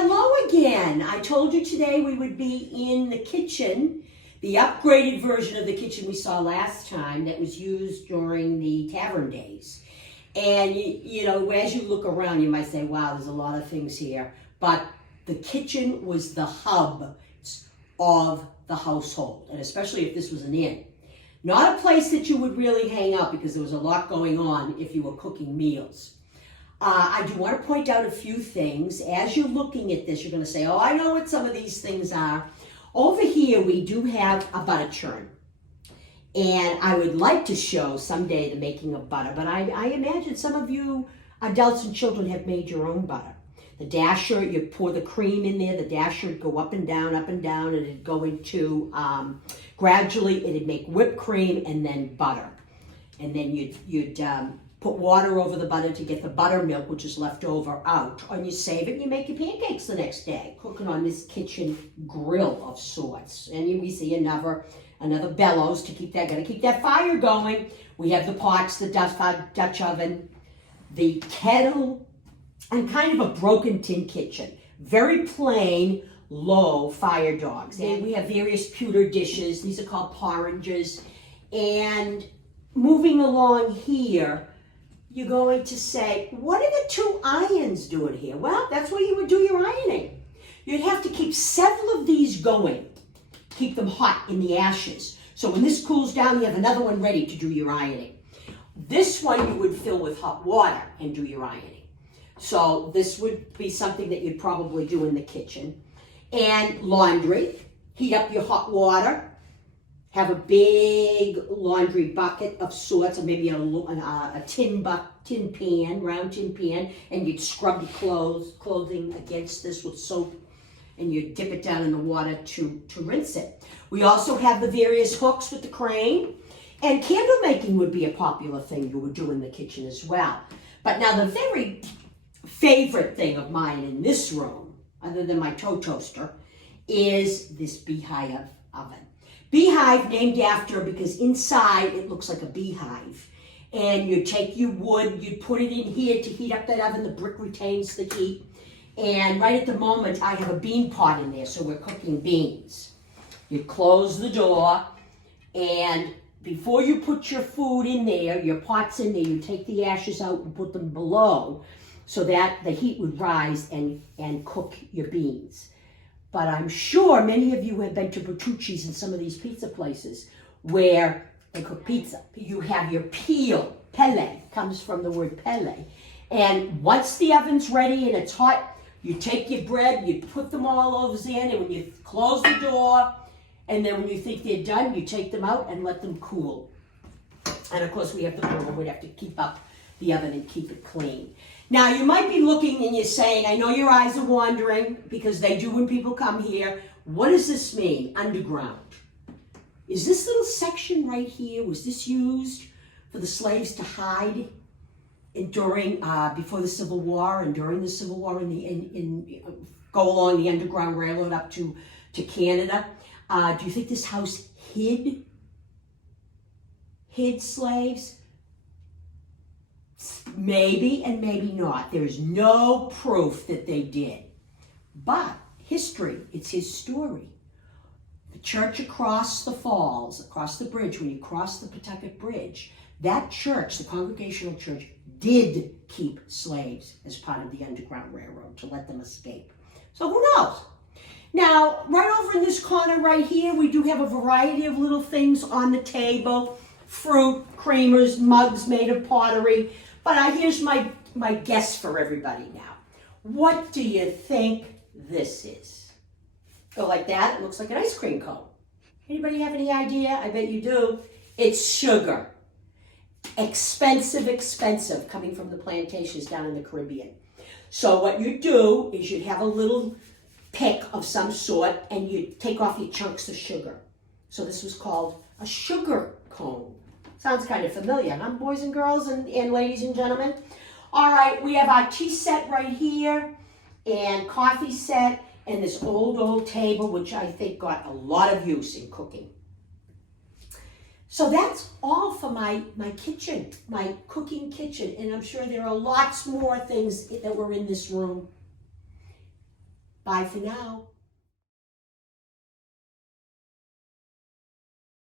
hello again. I told you today we would be in the kitchen, the upgraded version of the kitchen we saw last time that was used during the tavern days. And you know, as you look around, you might say, wow, there's a lot of things here. But the kitchen was the hub of the household, and especially if this was an inn. Not a place that you would really hang out because there was a lot going on if you were cooking meals. I do want to point out a few things. As you're looking at this, you're going to say, oh, I know what some of these things are. Over here, we do have a butter churn. And I would like to show someday the making of butter, but I imagine some of you adults and children have made your own butter. The dasher, you pour the cream in there, the dasher would go up and down, and it'd go into, gradually it'd make whipped cream and then butter. And then you'd put water over the butter to get the buttermilk, which is left over, out. And you save it and you make your pancakes the next day, cooking on this kitchen grill of sorts. And we see another bellows to keep that, gotta keep that fire going. We have the pots, the Dutch oven, the kettle, and kind of a broken tin kitchen. Very plain, low fire dogs. And we have various pewter dishes. These are called porringers. And moving along here, you're going to say, what are the two irons doing here? Well, that's where you would do your ironing. You'd have to keep several of these going. Keep them hot in the ashes. So when this cools down, you have another one ready to do your ironing. This one you would fill with hot water and do your ironing. So this would be something that you'd probably do in the kitchen. And laundry, heat up your hot water. Have a big laundry bucket of sorts, or maybe a tin pan, round tin pan, and you'd scrub your clothing against this with soap, and you'd dip it down in the water to rinse it. We also have the various hooks with the crane, and candle making would be a popular thing you would do in the kitchen as well. But now the very favorite thing of mine in this room, other than my toe toaster, is this beehive oven. Beehive named after, because inside it looks like a beehive. And you take your wood, you put it in here to heat up that oven. The brick retains the heat. And right at the moment, I have a bean pot in there, so we're cooking beans. You close the door, and before you put your food in there, your pot's in there, you take the ashes out and put them below so that the heat would rise and cook your beans. But I'm sure many of you have been to Bertucci's and some of these pizza places where they cook pizza. You have your pele comes from the word pele. And once the oven's ready and it's hot, you take your bread, you put them all over in, and when you close the door, and then when you think they're done, you take them out and let them cool. And of course we have the broom, we'd have to keep up the oven and keep it clean. Now, you might be looking and you're saying, I know your eyes are wandering, because they do when people come here. What does this mean, underground? Is this little section right here, was this used for the slaves to hide before the Civil War and during the Civil War go along the Underground Railroad up to Canada? Do you think this house hid slaves? Maybe and maybe not. There's no proof that they did. But history, it's his story. The church across the falls, across the bridge, when you cross the Pawtucket Bridge, that church, the Congregational Church, did keep slaves as part of the Underground Railroad to let them escape. So who knows? Now, right over in this corner right here, we do have a variety of little things on the table. Fruit, creamers, mugs made of pottery. But here's my guess for everybody now. What do you think this is? Go like that, it looks like an ice cream cone. Anybody have any idea? I bet you do. It's sugar. Expensive, coming from the plantations down in the Caribbean. So what you do is you'd have a little pick of some sort and you'd take off your chunks of sugar. So this was called a sugar cone. Sounds kind of familiar, huh, boys and girls and ladies and gentlemen? All right, we have our tea set right here and coffee set and this old table, which I think got a lot of use in cooking. So that's all for my kitchen, my cooking kitchen. And I'm sure there are lots more things that were in this room. Bye for now.